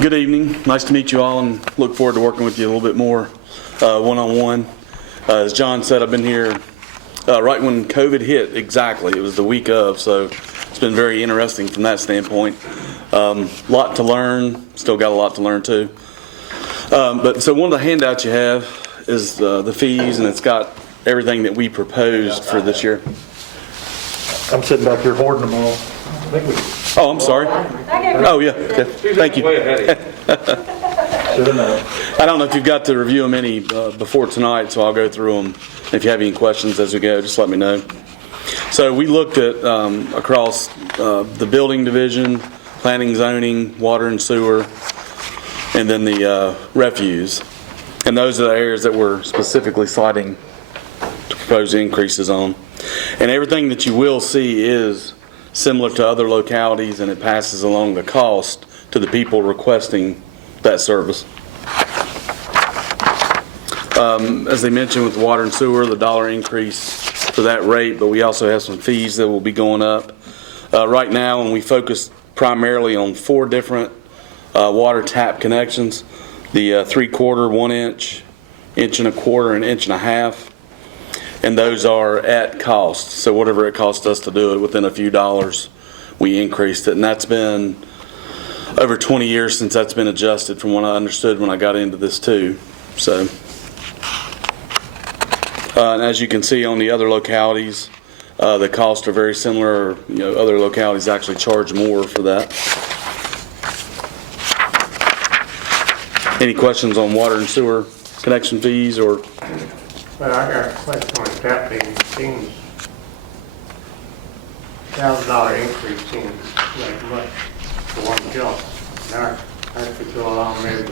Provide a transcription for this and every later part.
Good evening. Nice to meet you all and look forward to working with you a little bit more one-on-one. As John said, I've been here right when COVID hit, exactly. It was the week of, so it's been very interesting from that standpoint. Lot to learn, still got a lot to learn too. So one of the handouts you have is the fees, and it's got everything that we proposed for this year. I'm sitting back here hoarding them all. Oh, I'm sorry. Oh, yeah. Thank you. Should have known. I don't know if you've got to review them any before tonight, so I'll go through them. If you have any questions as we go, just let me know. So we looked at across the building division, planning, zoning, water and sewer, and then the refuse. And those are the areas that we're specifically citing to propose increases on. And everything that you will see is similar to other localities, and it passes along the cost to the people requesting that service. As they mentioned with water and sewer, the dollar increase for that rate, but we also have some fees that will be going up. Right now, and we focus primarily on 4 different water tap connections, the 3/4, 1 inch, 1.25 inches, and 1.5 inches. And those are at cost. So whatever it costs us to do it, within a few dollars, we increased it. And that's been over 20 years since that's been adjusted from what I understood when I got into this too. So, and as you can see on the other localities, the costs are very similar. You know, other localities actually charge more for that. Any questions on water and sewer connection fees or? Well, I got a question on tap fee. Seems $1,000 increase seems like much for one job. Now, I could go along maybe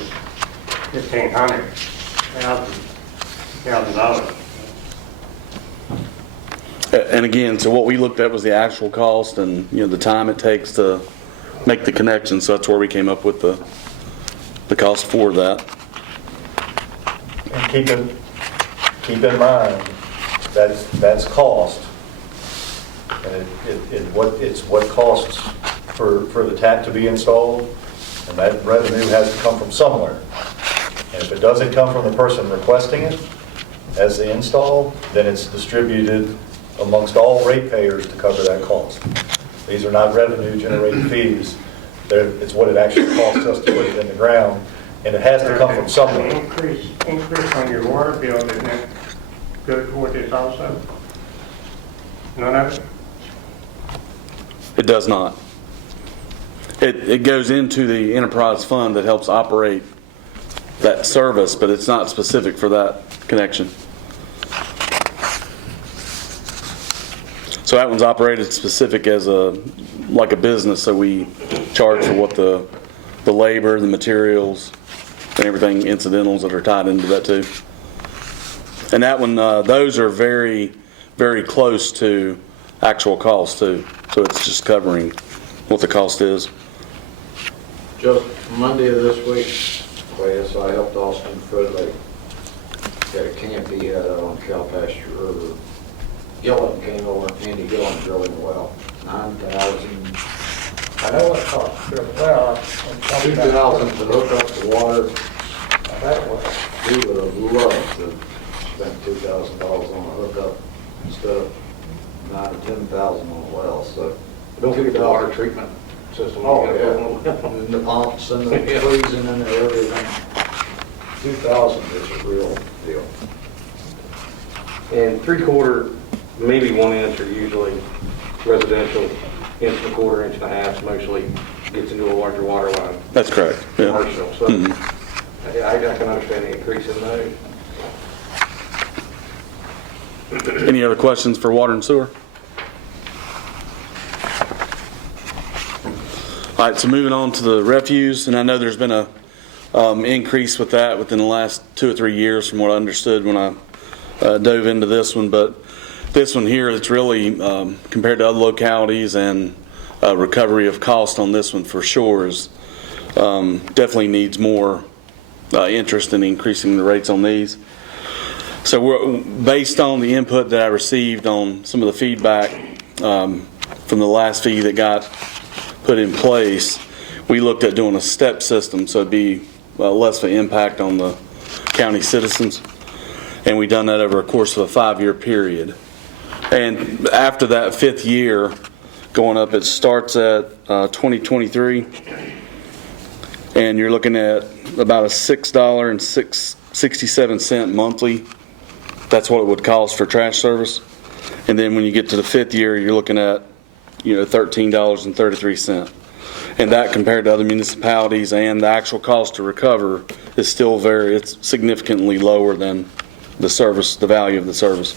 with $1,500 And again, so what we looked at was the actual cost and, you know, the time it takes to make the connection. So that's where we came up with the cost for that. And keep in mind, that's cost. And it's what costs for the tap to be installed, and that revenue has to come from somewhere. And if it doesn't come from the person requesting it as the install, then it's distributed amongst all ratepayers to cover that cost. These are not revenue generating fees. It's what it actually costs us to put it in the ground, and it has to come from somewhere. Increase on your water bill, isn't that good for this also? None of it? It does not. It goes into the enterprise fund that helps operate that service, but it's not specific for that connection. So that one's operated specific as like a business, so we charge for what the labor, the materials, and everything incidentals that are tied into that too. And that one, those are very, very close to actual cost too. So it's just covering what the cost is. Just Monday of this week, so I helped Austin Fredley get a camp he had out on Calpasture River. Gillen came over, Andy Gillen drilling a well, 9,000. I know what it costs to drill a well. 2,000 to hook up the water. That was, we would have loved to spend $2,000 on a hookup instead of 9,000 to 10,000 on a well. So Don't forget the water treatment system. Oh, yeah. And the pumps and the freezing and everything. 2,000 is a real deal. And 3/4, maybe 1 inch are usually residential. 1.25 inches, 1.5 inches mostly gets into a larger water line. That's correct. Yeah. Commercial. So yeah, I can understand the increase in those. Any other questions for water and sewer? All right, so moving on to the refuse, and I know there's been a increase with that within the last 2 or 3 years from what I understood when I dove into this one, but this one here, it's really compared to other localities and recovery of cost on this one for sure is definitely needs more interest in increasing the rates on these. So we're based on the input that I received on some of the feedback from the last fee that got put in place. we looked at doing a step system, so it'd be less of an impact on the county citizens. And we done that over a course of a 5-year period. And after that 5th year, going up, it starts at 2023, and you're looking at about a $6.67 monthly. That's what it would cost for trash service. And then when you get to the 5th year, you're looking at, $13.33. And that, compared to other municipalities and the actual cost to recover, is still it's significantly lower than the service, the value of the service.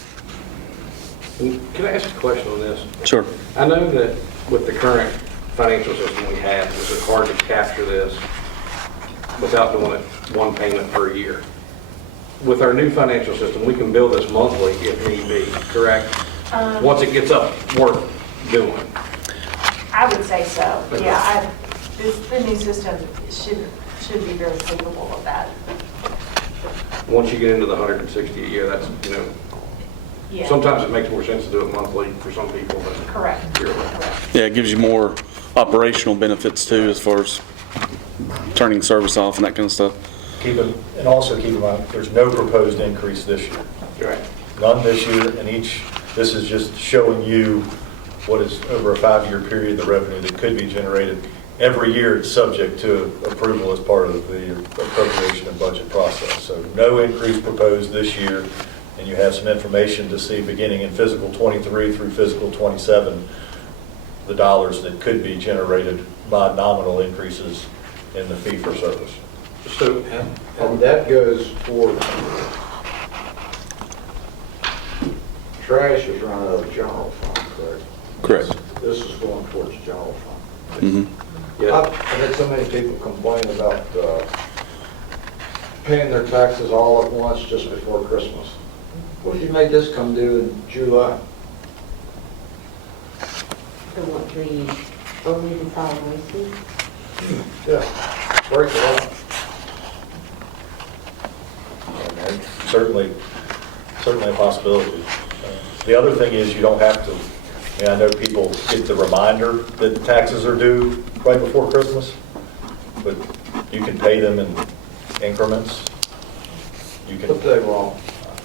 And can I ask a question on this? Sure. I know that with the current financial system we have, it's hard to capture this without doing it one payment per year. With our new financial system, we can bill this monthly if need be, correct? Once it gets up worth doing. I would say so, yeah. The new system should be very capable of that. Once you get into the 160 a year, that's, Yeah. sometimes it makes more sense to do it monthly for some people than Correct. yearly. Correct. Yeah, it gives you more operational benefits too, as far as turning service off and that kind of stuff. And also keep in mind, there's no proposed increase this year. Right. None this year, and this is just showing you what is over a 5-year period, the revenue that could be generated. Every year it's subject to approval as part of the appropriation and budget process. So no increase proposed this year, and you have some information to see beginning in fiscal 23 through fiscal 27, the dollars that could be generated by nominal increases in the fee for service. So, And that goes for, trash is run out of the general fund, correct? Correct. This is going towards general fund. Mm-hmm. yeah, I've had so many people complain about paying their taxes all at once just before Christmas. What if you made this come due in July? The what, only the solid waste fee? Yeah, break it up. And certainly a possibility. The other thing is you don't have to, I know people get the reminder that taxes are due right before Christmas, but you can pay them in increments. You What can, they want.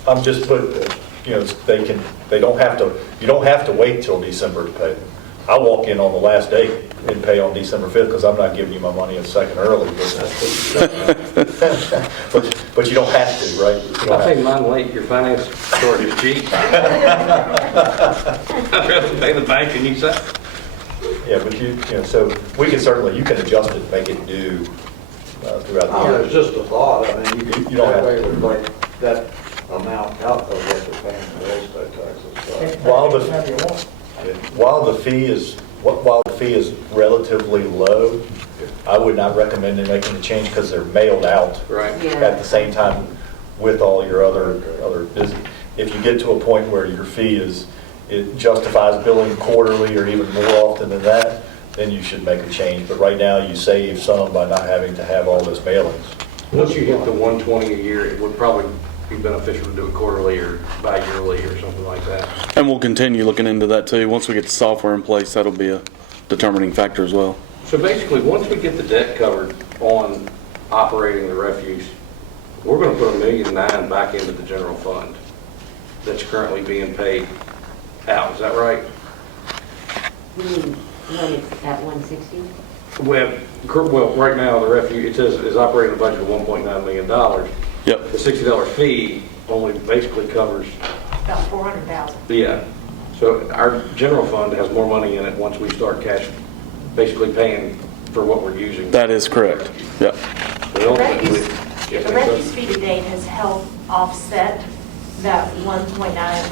I'm just they don't have to, you don't have to wait till December to pay them. I walk in on the last day and pay on December 5th because I'm not giving you my money a second early. But you don't have to, right? You don't I have pay mine late, your finance charge is cheap. I'd rather pay the bank and you say. Yeah, but so we can certainly, you can adjust it, make it due throughout the year. It's just a thought. I mean, You don't that have way to. would break that amount out of what they're paying in real estate taxes. While the fee is relatively low, I would not recommend them making the change because they're mailed out Right. at the same time with all your other business. If you get to a point where your fee it justifies billing quarterly or even more often than that, then you should make a change. But right now, you save some by not having to have all this mailings. Once you hit the 120 a year, it would probably be beneficial to do it quarterly or bi-yearly or something like that. And we'll continue looking into that too. Once we get the software in place, that'll be a determining factor as well. So basically, once we get the debt covered on operating the refuse, we're going to put $1.9 million back into the general fund that's currently being paid out. Is that right? You mean when it's at 160? Well, right now, the refuse, it says is operating a budget of $1.9 million. Yep. The $60 fee only basically covers, About 400,000. yeah. So our general fund has more money in it once we start basically paying for what we're using. That is correct. Yep. We ultimately- The refuse fee to date has helped offset that 1.9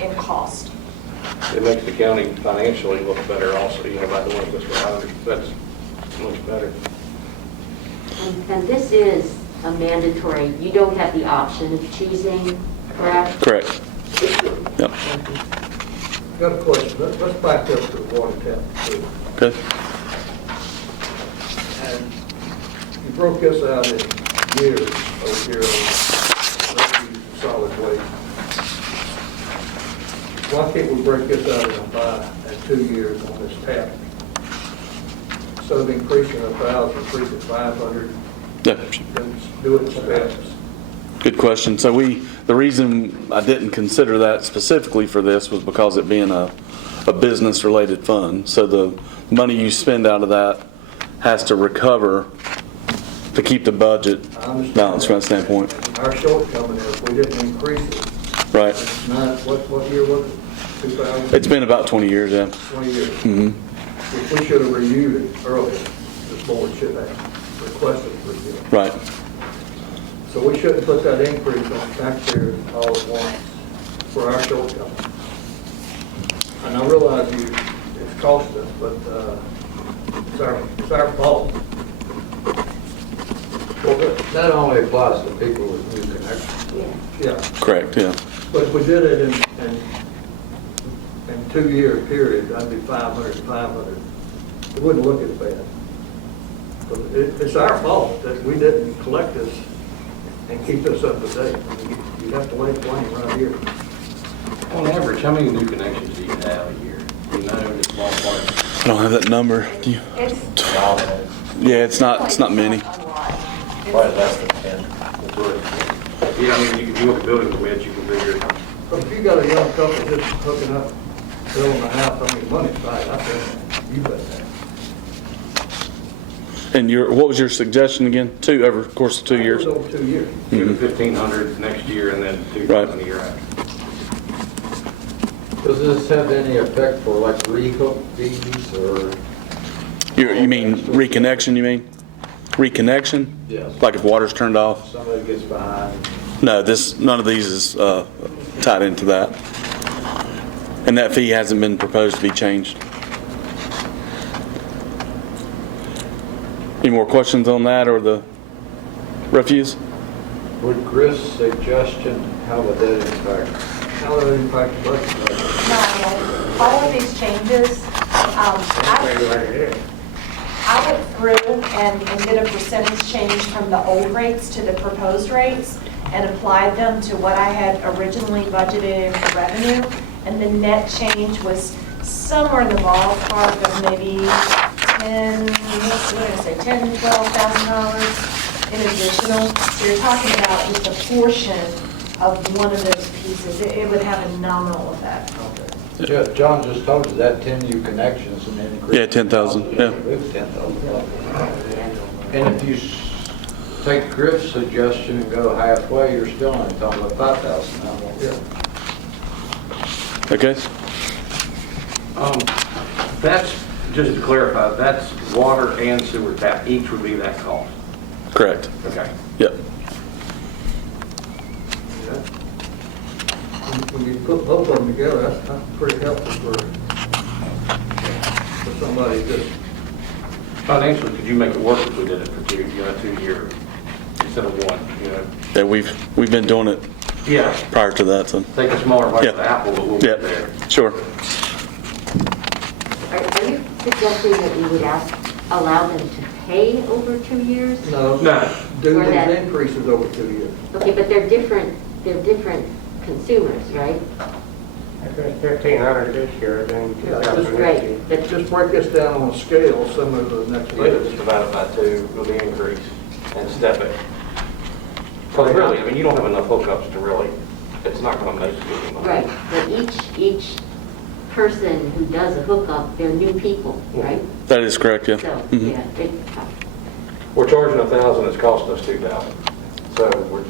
in cost. It makes the county financially look better also, by doing it this way. That's much better. And this is a mandatory, you don't have the option of choosing, correct? Correct. Yep. Got a question. Let's back up to the water tap. Okay. And you broke this out in years over here on refuse and solid waste. Why can't we break this out in 2 years on this tap? instead of increasing 1,000, increase it 500, Yeah, and do it in steps. good question. So the reason I didn't consider that specifically for this was because it being a business-related fund. So the money you spend out of that has to recover to keep the budget I understand balanced from that that. standpoint. Our shortcoming is we didn't increase it. Right. It's not, what year was it? 2000? It's been about 20 years, yeah. 20 years. hmm If we should have reviewed it earlier, this board should have requested review. Right. So we shouldn't put that increase on taxpayers all at once for our shortcoming. And I realize it's cost us, but it's our fault. Well, that only applies to people with new connections. Yeah. Yeah, Correct, yeah. but if we did it in 2-year period, that'd be 500, 500. It wouldn't look as bad. But it's our fault that we didn't collect this and keep this up to date. I mean, you have to lay blame right here. On average, how many new connections do you have a year? You know, just ballpark. I don't have that number. Do you? It's. Yeah, it's not many. A lot. Probably less than 10. Yeah, I mean, if you look at building permits, you can figure, But if you got a young couple just hooking up, building a house, I mean, money's right, I think you bet that. And what was your suggestion again? Over the course of 2 years? It was over 2 years. do the 1,500 next year and then 2,000 a year after. Does this have any effect for like rehook fees or? You mean reconnection, you mean? Reconnection? Yes. Like if water's turned off? Somebody gets behind. No, none of these is tied into that. And that fee hasn't been proposed to be changed. Any more questions on that or the refuse? Would Chris' suggestion, how would that impact? How would it impact the budget? No, all of these changes, I went through and did a percentage change from the old rates to the proposed rates and applied them to what I had originally budgeted for revenue. And the net change was somewhere in the ballpark of maybe $10,000 to $12,000 in additional. So you're talking about just a portion of one of those pieces. It would have a nominal effect. John just told you that 10 new connections and increase. Yeah, 10,000, yeah. It's 10,000. And if you take Griff's suggestion and go halfway, you're still only talking about 5,000 now. Yeah. Okay? That's, just to clarify, that's water and sewer tap, each would be that cost. Correct. Okay. Yep. Yeah. When you put both of them together, that's pretty helpful for somebody just, Financially, could you make it work if we did it for 2 years instead of 1, Yeah, we've been doing it Yeah, prior to that, so. take a smaller bite of the Yeah. apple, but we'll get there. Yeah, sure. Are you suggesting that we would allow them to pay over 2 years? no, No, do Or that- these increases over 2 years. Okay, but they're different consumers, right? If it's 1,500 this year, then Yeah, that's 2,000 Right, next year. but Just break this down on a scale similar to the next list. divided by 2 will be increase and step it. Because really, I mean, you don't have enough hookups to really, it's not going to make you any money. right, but each person who does a hookup, they're new people, right? That is correct, yeah. So, Mhm. yeah, We're charging 1,000, it's costing us 2,000. So we're,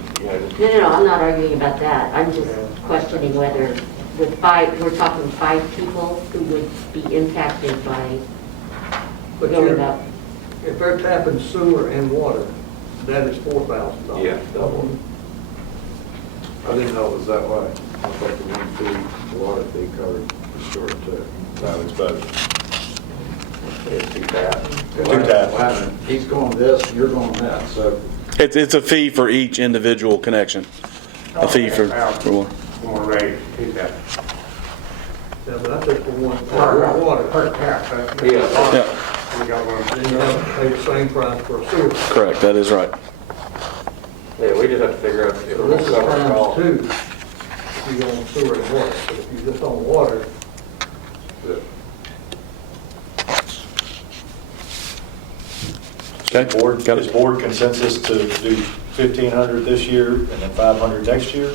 no, I'm not arguing about that. I'm just questioning whether with we're talking 5 people who would be impacted by But going up. if they're tapping sewer and water, that is $4,000. Yeah, double. I didn't know it was that way. I thought the one fee, the water fee covered the sewer too. No, it's both. It's 2,000. He's going this, you're going that, so It's a fee for each individual connection. A fee for one. More rate, 2,000. Yeah, but that's just for one, for water. Per tap, right? Yeah. Yeah, We got one. Then you have to pay the same price for a sewer. correct, that is right. Yeah, we just have to figure out if So we're this going is to cover the times cost. 2 if you go on sewer and water. But if you just on water, Okay, Board, got is it. board consensus to do 1,500 this year and then 500 next year?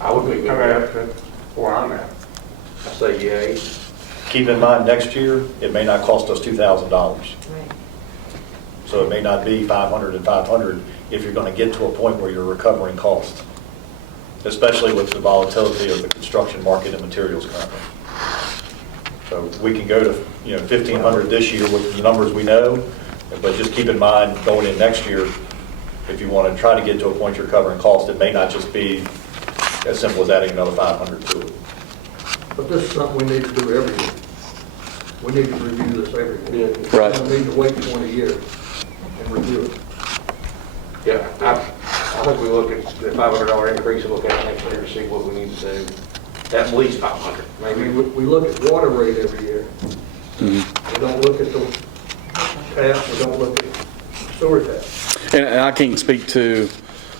I would be I good mean, with that's where I'm at. that. I say yay. Keep in mind, next year, it may not cost us $2,000. Right. So it may not be 500 and 500 if you're going to get to a point where you're recovering costs, especially with the volatility of the construction market and materials currently. So we can go to, 1,500 this year with the numbers we know, but just keep in mind, going in next year, if you want to try to get to a point you're covering costs, it may not just be as simple as adding another 500 to it. But this is something we need to do every year. We need to review this every year. Right. We don't need to wait 20 years and review it. Yeah, I think we look at the $500 increase and look at it next year to see what we need to do. At least 500, I maybe. mean, we look at water rate every year. We don't look at the tap, we don't look at sewer tap. And I can't speak to,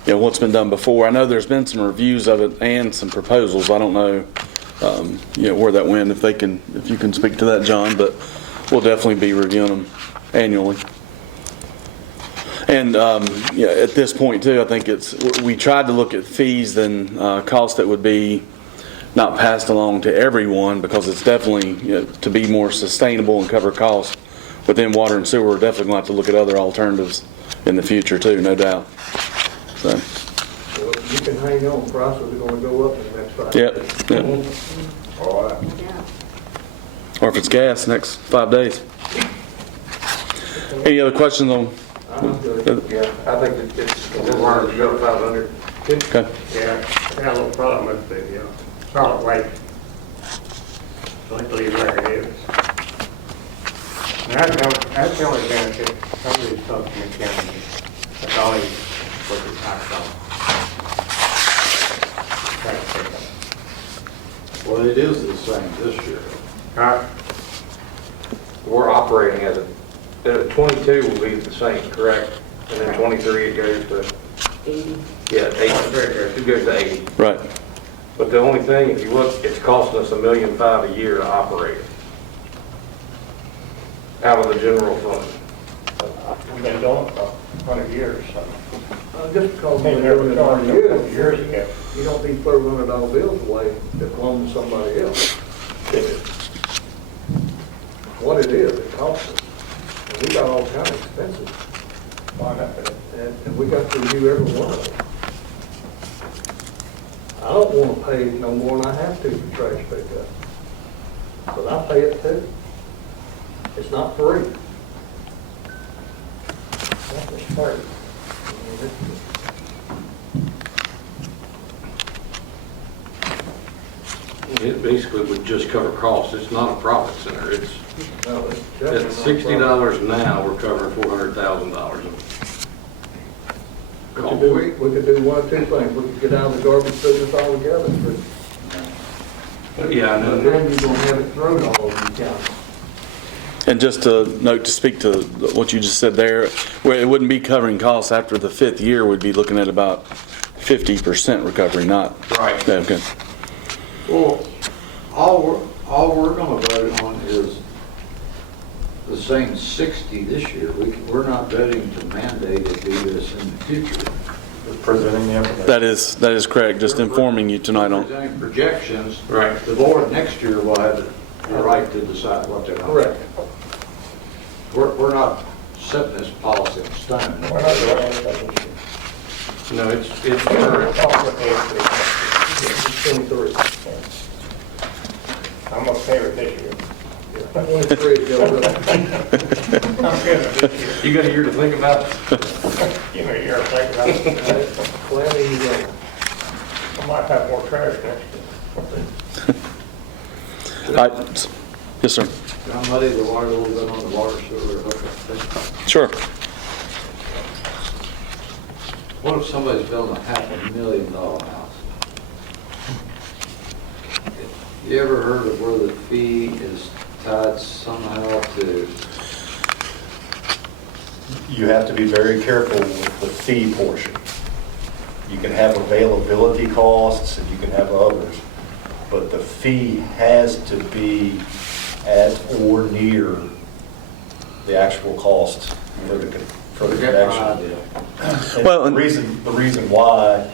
what's been done before. I know there's been some reviews of it and some proposals. I don't know, where that went, if you can speak to that, John, but we'll definitely be reviewing them annually. And, at this point too, I think we tried to look at fees and costs that would be not passed along to everyone, because it's definitely, to be more sustainable and cover costs within water and sewer, we're definitely going to have to look at other alternatives in the future too, no doubt. So, So you can hang on, prices are gonna go up in the next 5 Yep, years. yep. All right. No doubt. Or if it's gas, next 5 days. Any other questions on? I'm good. Yeah, I think it's required to go to 500. Okay. Yeah, I got a little problem with the solid waste. Let's leave it where it is. And that's the only benefit of these folks in the county. That's all they look at tax on. Well, it is the same this year. We're operating at it. 22 will be the same, correct? And then 23 it goes to, 80. yeah, 80. It goes to 80. Right. But the only thing, if you look, it's costing us $1.5 million a year to operate it out of the general fund. We've been doing it for 100 years, so. Just because They we're never doing it charged on them years ago. you don't need $1,200 bills away to belong to somebody else. What it is, it costs us. And we got all kinds of expenses, Line up with it. and we got to review every one of them. I don't want to pay no more than I have to for trash pickup. But I pay it too. It's not free. That's just fair. It basically would just cover costs. It's not a profit center. It's No, it's at definitely not $60 now, we're covering $400,000 of We cost. could do one or two things. We could get out of the garbage business altogether, but Yeah, I know. then you're gonna have it thrown all over the county. And just a note to speak to what you just said there, where it wouldn't be covering costs after the 5th year, we'd be looking at about 50% recovery, not. Right. Yeah, okay. Well, all we're gonna vote on is the same 60 this year. We're not voting to mandate to do this in the future. Just presenting the information. That is correct, just informing you tonight on. Presenting projections. Right. The board next year will have the right to decide what they're going to do. Correct. We're not setting this policy in stone. We're not doing anything this year. No, it's We're current. talking with the increase. It's 23. I'm okay with this year. 23, Joe. I'm good with this year. You got a year to think about it. Give me a year to think about it. Plenty you go. I might have more trash next year. All right. Yes, sir. Can I muddy the water a little bit on the water sewer hookup thing? Sure. What if somebody's building a $500,000 house? You ever heard of where the fee is tied somehow to? You have to be very careful with the fee portion. You can have availability costs and you can have others, but the fee has to be at or near the actual cost for the Get my connection. idea. And Well, the reason why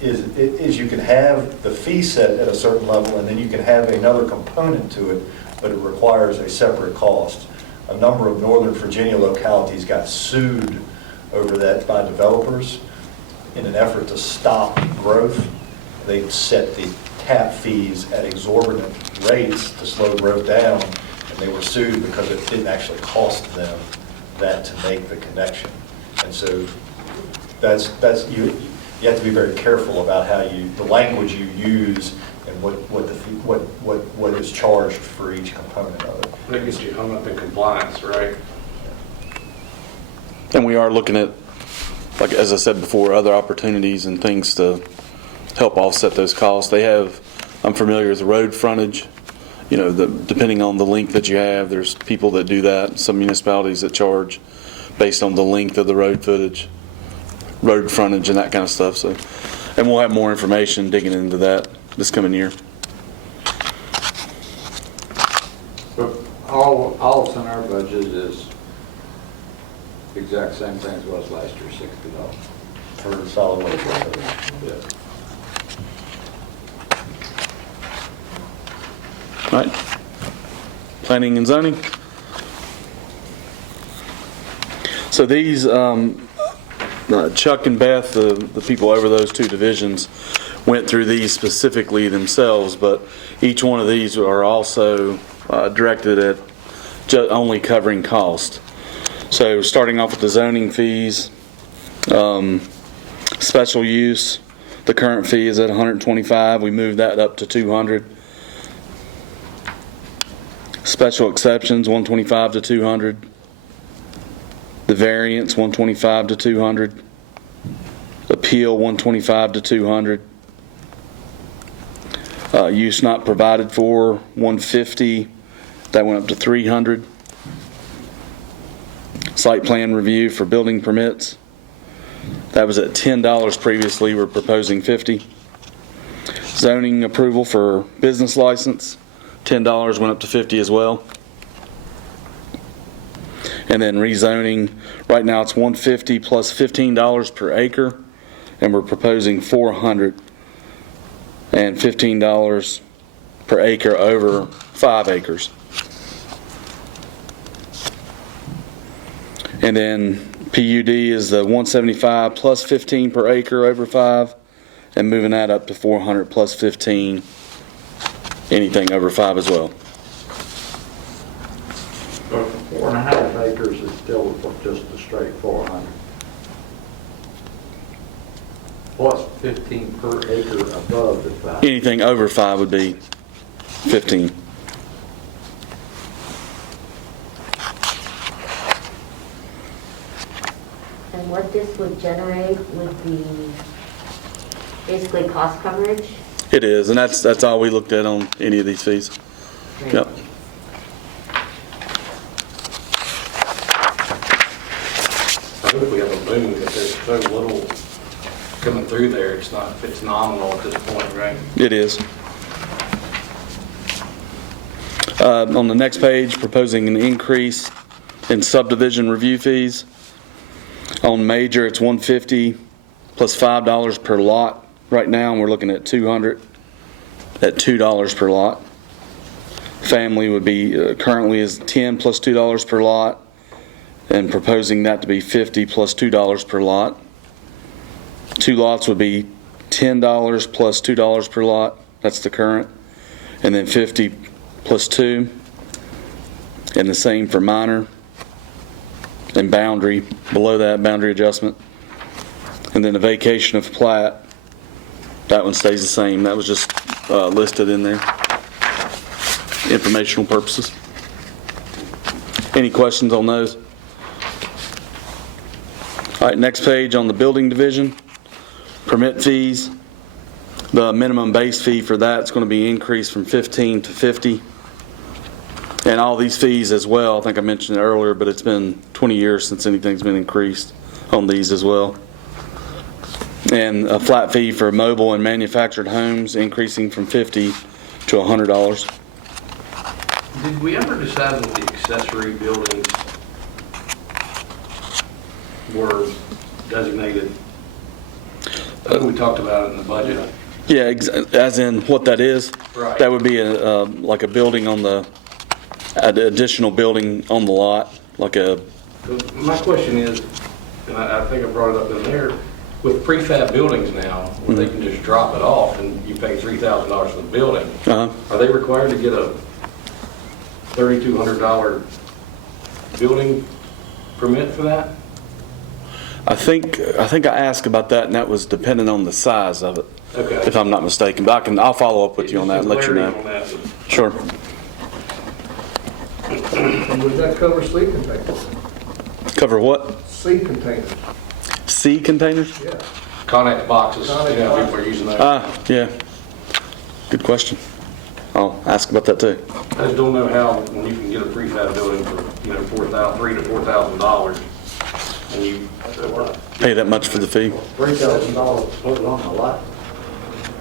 is you can have the fee set at a certain level, and then you can have another component to it, but it requires a separate cost. A number of Northern Virginia localities got sued over that by developers in an effort to stop growth. They set the tap fees at exorbitant rates to slow growth down, and they were sued because it didn't actually cost them that to make the connection. And so you have to be very careful about how the language you use and what is charged for each component of it. That gets you hung up in compliance, right? And we are looking at, like, as I said before, other opportunities and things to help offset those costs. I'm familiar with road frontage, depending on the length that you have, there's people that do that, some municipalities that charge based on the length of the road frontage and that kind of stuff. So, and we'll have more information digging into that this coming year. But all that's in our budget is the exact same thing as was last year, $60. For the solid waste. Yeah. All right. Planning and zoning. So these, Chuck and Beth, the people over those two divisions, went through these specifically themselves, but each one of these are also directed at only covering cost. So starting off with the zoning fees, special use, the current fee is at $125. We moved that up to $200. Special exceptions, $125 to $200. The variance, $125 to $200. Appeal, $125 to $200. Use not provided for, $150. That went up to $300. Site plan review for building permits. That was at $10 previously. We're proposing $50. Zoning approval for business license, $10 went up to $50 as well. And then rezoning, right now it's $150 plus $15 per acre, and we're proposing $400 and $15 per acre over 5 acres. And then PUD is the $175 plus $15 per acre over 5, and moving that up to $400 plus $15, anything over 5 as well. But 4.5 acres is still just a straight 400. Plus 15 per acre above the 5. Anything over 5 would be 15. And what this would generate would be basically cost coverage? It is, and that's all we looked at on any of these fees. Right. Yep. I hope we have a boom if there's so little coming through there. It's nominal at this point, right? It is. On the next page, proposing an increase in subdivision review fees. On major, it's $150 plus $5 per lot. Right now, we're looking at $200 at $2 per lot. Family would be currently is $10 plus $2 per lot, and proposing that to be $50 plus $2 per lot. 2 lots would be $10 plus $2 per lot. That's the current, and then $50 plus 2, and the same for minor and boundary. Below that, boundary adjustment, and then the vacation of plat. That one stays the same. That was just listed in there, informational purposes. Any questions on those? All right, next page on the building division, permit fees. The minimum base fee for that is going to be increased from 15 to 50. And all these fees as well, I think I mentioned it earlier, but it's been 20 years since anything's been increased on these as well. And a flat fee for mobile and manufactured homes increasing from $50 to $100. Did we ever decide what the accessory buildings were designated. I think we talked about it in the budget. Yeah, as in what that is? Right. That would be like a building on the, an additional building on the lot, like a, My question is, and I think I brought it up in there, with prefab buildings now, where they can just drop it off and you pay $3,000 for the building, are they required to get a $3,200 building permit for that? I think I asked about that, and that was dependent on the size of it, Okay. if I'm not mistaken. But I'll follow up with you on that and let you know. Clarity on that. Sure. And would that cover seed containers? Cover what? Seed containers, Seed containers? yeah. Connex boxes, Connex yeah, boxes. people are using that. Yeah. Good question. I'll ask about that too. I just don't know how, when you can get a prefab building for, $3,000 to $4,000, and you, Pay that much for the fee? $3,000 put it on the lot.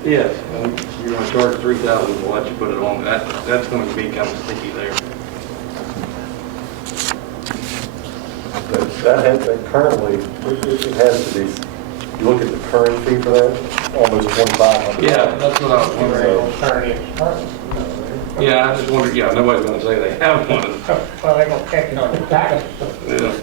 yes, and you're gonna charge $3,000 to let you put it on, that's gonna be kind of sticky there. That currently, it has to be, you look at the current fee for that, almost $2,500. Yeah, that's what I was wondering. Yeah, I just wondered, nobody's gonna say they have one. Well, they're gonna catch it on the tax. Yeah.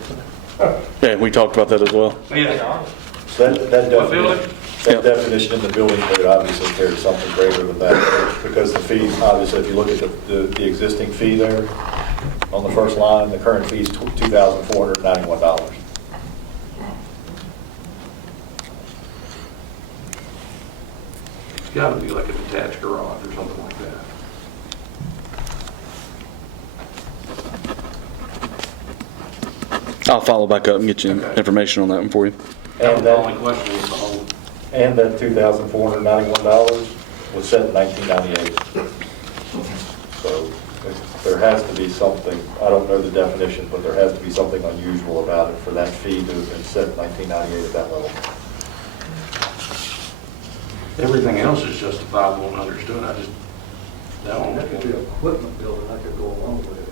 Yeah, we talked about that as well. Yeah. So that What building? definition in the building code obviously carries something greater than that, because the fee, obviously, if you look at the existing fee there, on the first line, the current fee is $2,491. It's gotta be like a detached garage or something like that. I'll follow back up and get you Okay. information on that one for you. That was And the that, only question was the whole, and that $2,491 was set in 1998. So there has to be something, I don't know the definition, but there has to be something unusual about it for that fee to have been set in 1998 at that level. everything else is justifiable and understood, I just, that one. That could be an equipment building, that could go along with it.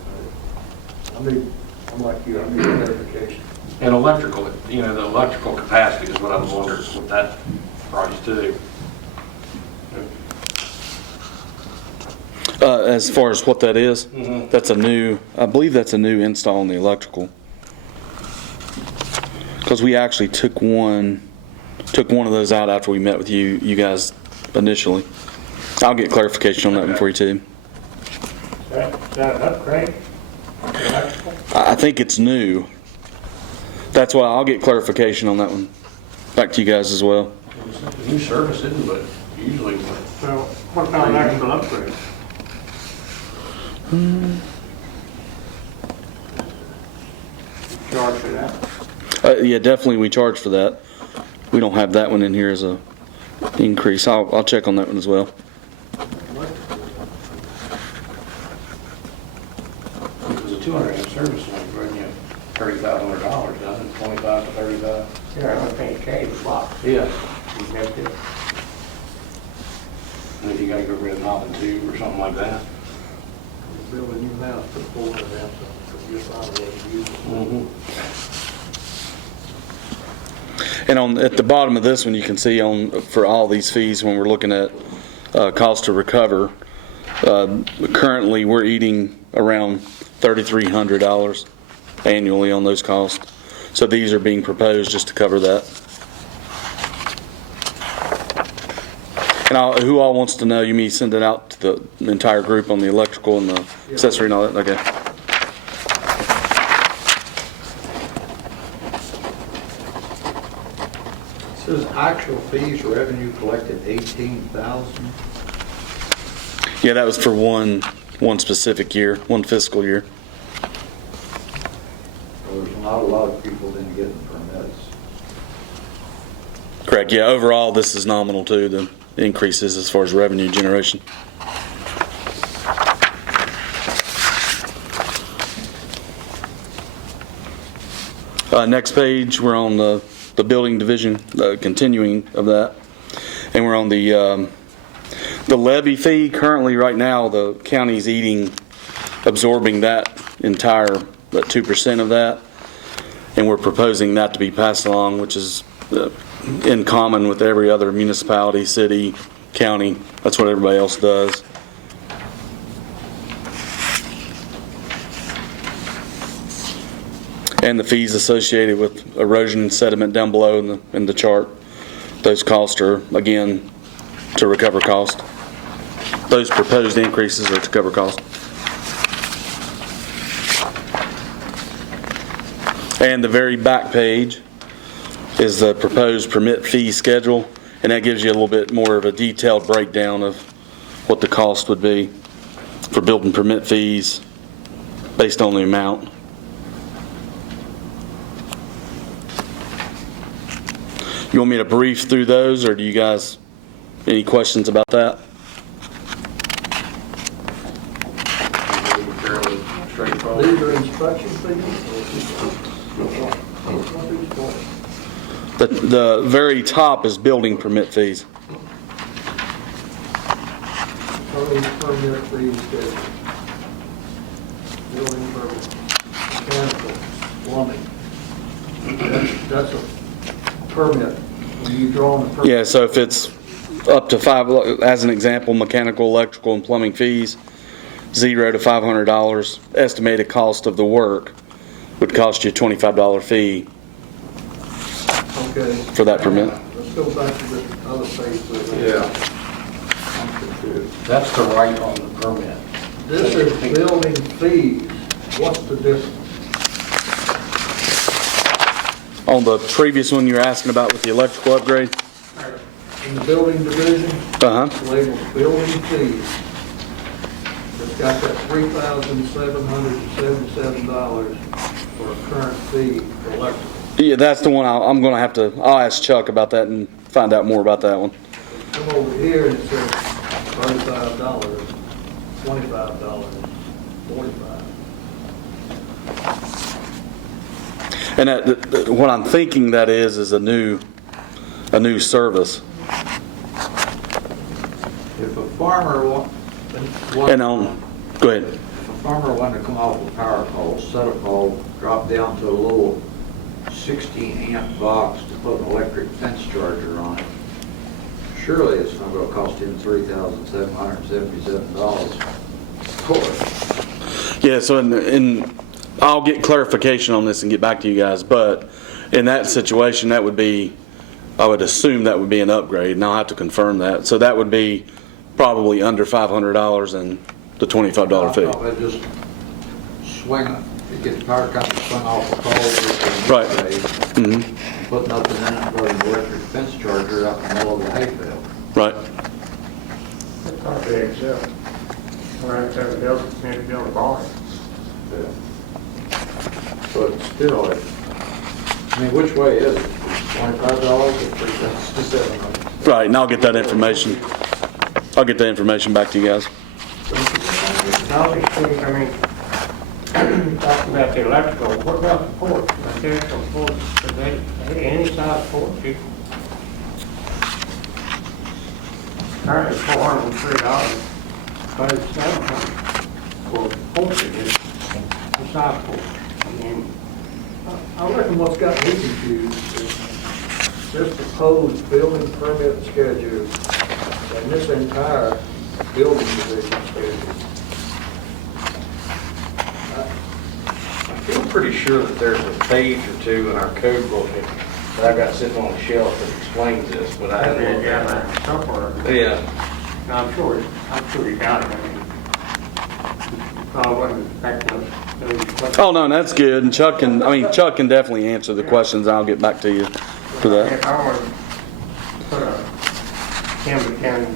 I'm like you, I need clarification. And electrical, the electrical capacity is what I was wondering with that price too. As far as what that is, Mhm. that's I believe that's a new install on the electrical. Because we actually took one of those out after we met with you guys initially. I'll get clarification on that one for you too. Is that an upgrade? Electrical? I think it's new. That's why I'll get clarification on that one. Back to you guys as well. It's a new service, isn't it? But usually, So what kind of actual upgrade? Charge for that? Yeah, definitely we charge for that. We don't have that one in here as a increase. I'll check on that one as well. because a 200 amp service will bring you $30,000, doesn't it? 25 to 35. Yeah, I don't think K was locked. Yeah. You missed it. And if you gotta go rid of knob and tube or something like that. Build a new house, put 400 amps on it, because you're probably able to use it. And at the bottom of this one, you can see for all these fees, when we're looking at cost to recover, currently we're eating around $3,300 annually on those costs. So these are being proposed just to cover that. And who all wants to know? You mean send it out to the entire group on the electrical and the accessory and all that? Okay. It says actual fees, revenue collected 18,000. Yeah, that was for one specific year, one fiscal year. Well, there's not a lot of people then getting permits. Correct. Yeah, overall, this is nominal too, the increases as far as revenue generation. Next page, we're on the building division, the continuing of that. And we're on the levy fee. Currently, right now, the county's absorbing that entire 2% of that. and we're proposing that to be passed along, which is in common with every other municipality, city, county. That's what everybody else does. And the fees associated with erosion and sediment down below in the chart. Those costs are, again, to recover cost. Those proposed increases are to cover cost. And the very back page is the proposed permit fee schedule, and that gives you a little bit more of a detailed breakdown of what the cost would be for building permit fees based on the amount. You want me to brief through those, or do you guys, any questions about that? Fairly straightforward. These are inspection fees? The very top is building permit fees. Building permit fees, building permit, mechanical, plumbing. That's a permit. When you draw on the permit. Yeah, so if it's up to as an example, mechanical, electrical, and plumbing fees, $0 to $500, estimated cost of the work would cost you a $25 fee Okay. for that permit. Let's go back to this other page. Yeah. I'm confused. That's the right on the permit. This is building fees. What's the difference? On the previous one you were asking about with the electrical upgrade? In the building division, Uh-huh. it's labeled building fees. It's got that $3,777 for a current fee for electrical. Yeah, that's the one I'm going to have to, I'll ask Chuck about that and find out more about that one. Come over here and it says $35, $25, $45. And what I'm thinking that is a new service. If a farmer And go ahead. If a farmer wanted to come off a power pole, set a pole, drop down to a little 16 amp box to put an electric fence charger on it, surely it's not going to cost him $3,777 for it. Yeah, so I'll get clarification on this and get back to you guys, but in that situation, that would be, I would assume that would be an upgrade, and I'll have to confirm that. So that would be probably under $500 and the $25 fee. They just swing it, get the power company to swing off a pole. Right. Mm-hmm. Put nothing in it, put an electric fence charger out in the middle of the hayfield. Right. It's not big, so. We're going to have to build a barn. But still, I mean, which way is it? $25 or $3,700? Right, and I'll get that information. I'll get that information back to you guys. All these things, I mean, talking about the electrical, what about the porch? Mechanical porch, are they any size porch? Currently $403, but it's $700 for porches, the size porch. I mean, I reckon what's got me confused is this proposed building permit schedule and this entire building division schedule. I feel pretty sure that there's a page or two in our code book that I've got sitting on the shelf that explains this, but I haven't looked at it. somewhere. Yeah. I'm sure you got it. I mean, probably wasn't expecting us to do what- Oh, no, that's good. And Chuck can definitely answer the questions. I'll get back to you for that. If I want to put a 10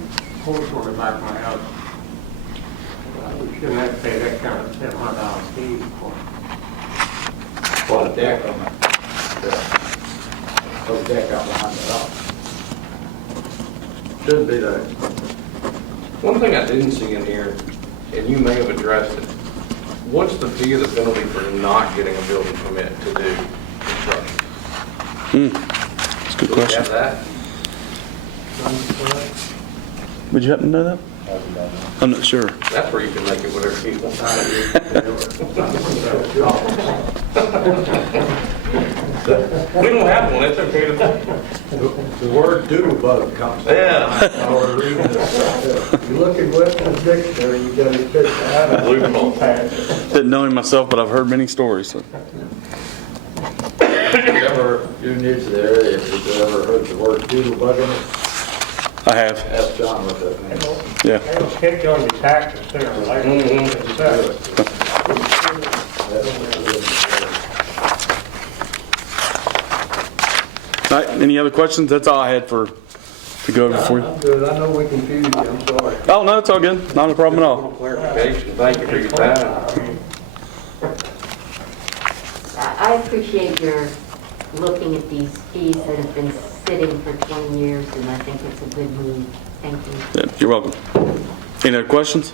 porch on the back of my house, we shouldn't have to pay that kind of $700 fee for it. Well, the deck on it. The deck out behind the house. Shouldn't be that. One thing I didn't see in here, and you may have addressed it, what's the fee or the penalty for not getting a building permit to do construction? That's a good Do we question. have that? Would you happen to know that? I'm not sure. That's where you can make it whatever you want. We don't have one, it's okay to. The word doodle bug comes. Yeah. While we're reading this. You look at Webster's dictionary, you got to pick out a Loophole. Didn't know him myself, but I've heard many stories. So. Whatever units there, if you've ever heard the word doodle bug in it, I have, ask John what that means. yeah. It'll hit you on your taxes sooner or later. All right, any other questions? That's all I had to go over for you. I'm good, I know we confused you, I'm sorry. Oh, no, it's all good. Not a problem at all. Clarification, thank you for your time. I appreciate your looking at these fees that have been sitting for 20 years, and I think it's a good move. Thank you. Yeah, you're welcome. Any other questions?